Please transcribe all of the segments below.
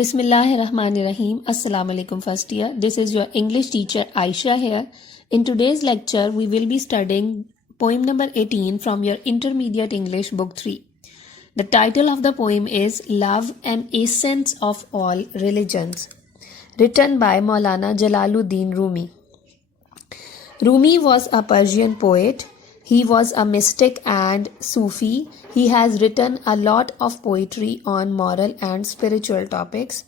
Bismillahirrahmanirrahim. Assalamu alaikum first year. This is your English teacher Aisha here. In today's lecture, we will be studying poem number 18 from your Intermediate English Book 3. The title of the poem is Love, an Essence of All Religions, written by Maulana Jalaluddin Rumi. Rumi was a Persian poet. He was a mystic and Sufi. He has written a lot of poetry on moral and spiritual topics.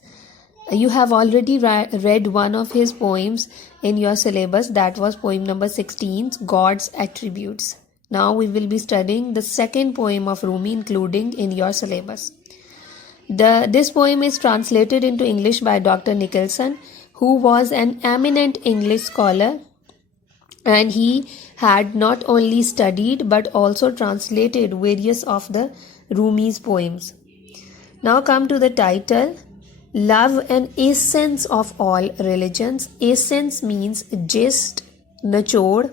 You have already read one of his poems in your syllabus. That was poem number 16, God's Attributes. Now we will be studying the second poem of Rumi, including in your syllabus. This poem is translated into English by Dr. Nicholson, who was an eminent English scholar, and he had not only studied but also translated various of the Rumi's poems. Now come to the title, Love, an Essence of All Religions. Essence means gist, nachod.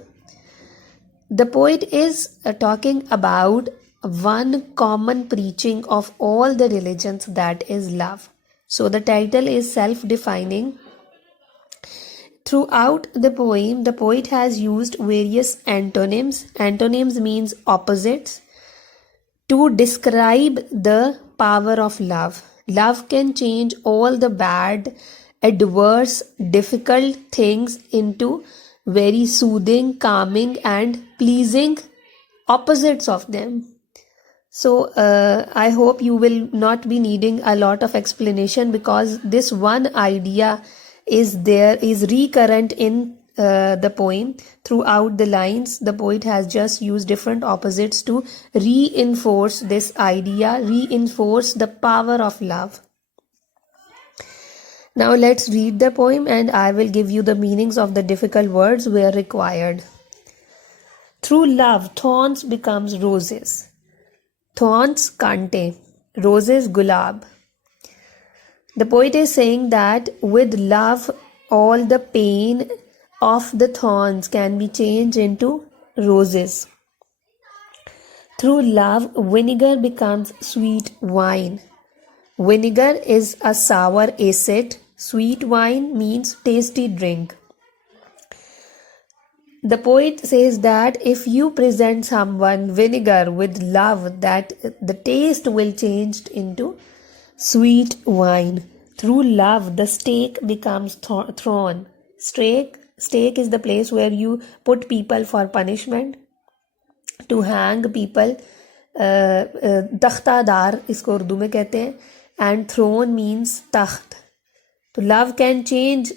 The poet is talking about one common preaching of all the religions, that is love. So the title is self-defining. Throughout the poem, the poet has used various antonyms. Antonyms means opposites to describe the power of love. Love can change all the bad, adverse, difficult things into very soothing, calming, and pleasing opposites of them. So I hope you will not be needing a lot of explanation, because this one idea is recurrent in the poem. Throughout the lines, the poet has just used different opposites to reinforce this idea, reinforce the power of love. Now let's read the poem, and I will give you the meanings of the difficult words where required. Through love, thorns becomes roses. Thorns kante, roses gulab. The poet is saying that with love, all the pain of the thorns can be changed into roses. Through love, vinegar becomes sweet wine. Vinegar is a sour acid. Sweet wine means tasty drink. The poet says that if you present someone vinegar with love, that the taste will change into sweet wine. Through love, the stake becomes thrown. Stake is the place where you put people for punishment, to hang people. तख्तादार इसको उर्दू में कहते हैं, and throne means takht. So love can change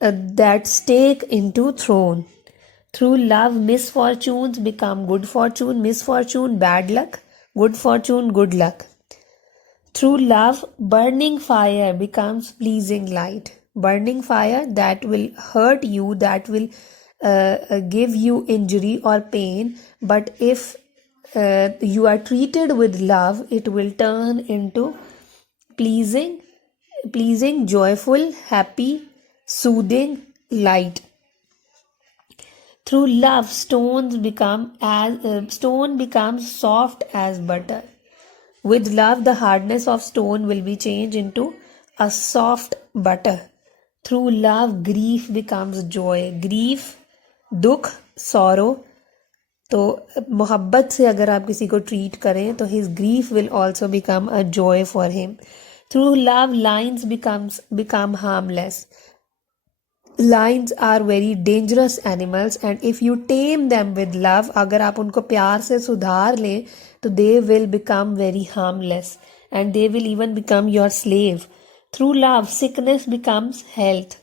that stake into throne. Through love, misfortunes become good fortune. Misfortune, bad luck. Good fortune, good luck. Through love, burning fire becomes pleasing light. Burning fire that will hurt you, that will give you injury or pain. But if you are treated with love, it will turn into pleasing, joyful, happy, soothing light. Through love, stone becomes soft as butter. With love, the hardness of stone will be changed into a soft butter. Through love, grief becomes joy. Grief, dukh, sorrow. तो मोहब्बत से अगर आप किसी को treat करें तो his grief will also become a joy for him. Through love, lions become harmless. Lions are very dangerous animals, and if you tame them with love, अगर आप उनको प्यार से सुधार लें तो they will become very harmless, and they will even become your slave. Through love, sickness becomes health.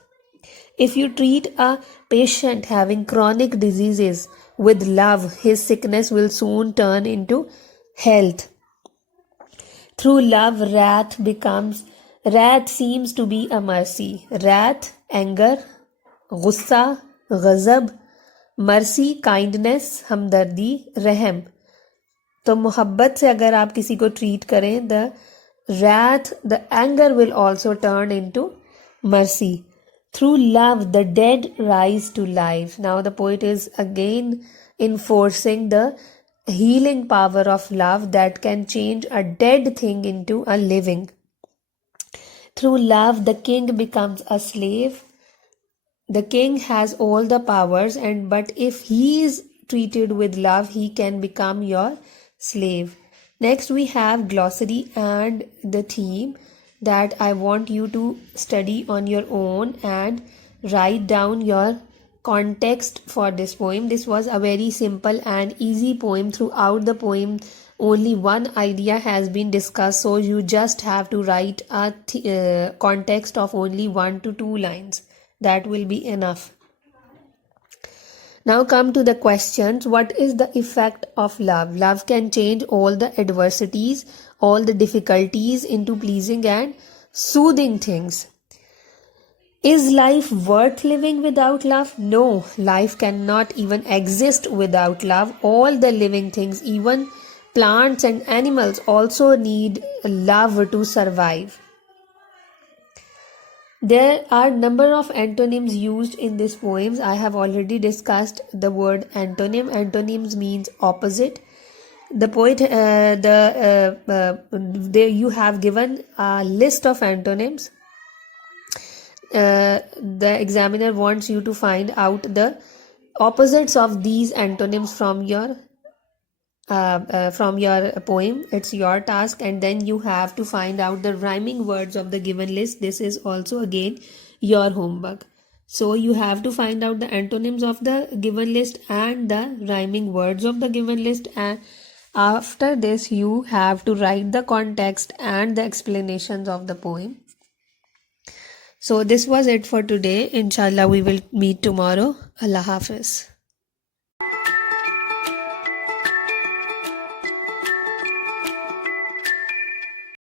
If you treat a patient having chronic diseases with love, his sickness will soon turn into health. Through love, wrath seems to be a mercy. Wrath, anger, गुस्सा, गजब, mercy, kindness, हमदर्दी, रहम. तो मोहब्बत से अगर आप किसी को ट्रीट करें, the wrath, the anger will also turn into mercy. Through love, the dead rise to life. Now the poet is again enforcing the healing power of love that can change a dead thing into a living. Through love, the king becomes a slave. The king has all the powers, but if he is treated with love, he can become your slave. Next, we have glossary and the theme that I want you to study on your own and write down your context for this poem. This was a very simple and easy poem. Throughout the poem, only one idea has been discussed, so you just have to write a context of only 1 to 2 lines. That will be enough. Now come to the questions. What is the effect of love? Love can change all the adversities, all the difficulties into pleasing and soothing things. Is life worth living without love? No, life cannot even exist without love. All the living things, even plants and animals, also need love to survive. There are number of antonyms used in these poems. I have already discussed the word antonym. Antonyms means opposite. The poet, there you have given a list of antonyms. The examiner wants you to find out the opposites of these antonyms from your poem. It's your task, and then you have to find out the rhyming words of the given list. This is also again your homework. So you have to find out the antonyms of the given list and the rhyming words of the given list, and after this you have to write the context and the explanations of the poem. So this was it for today. Inshallah we will meet tomorrow. Allah Hafiz.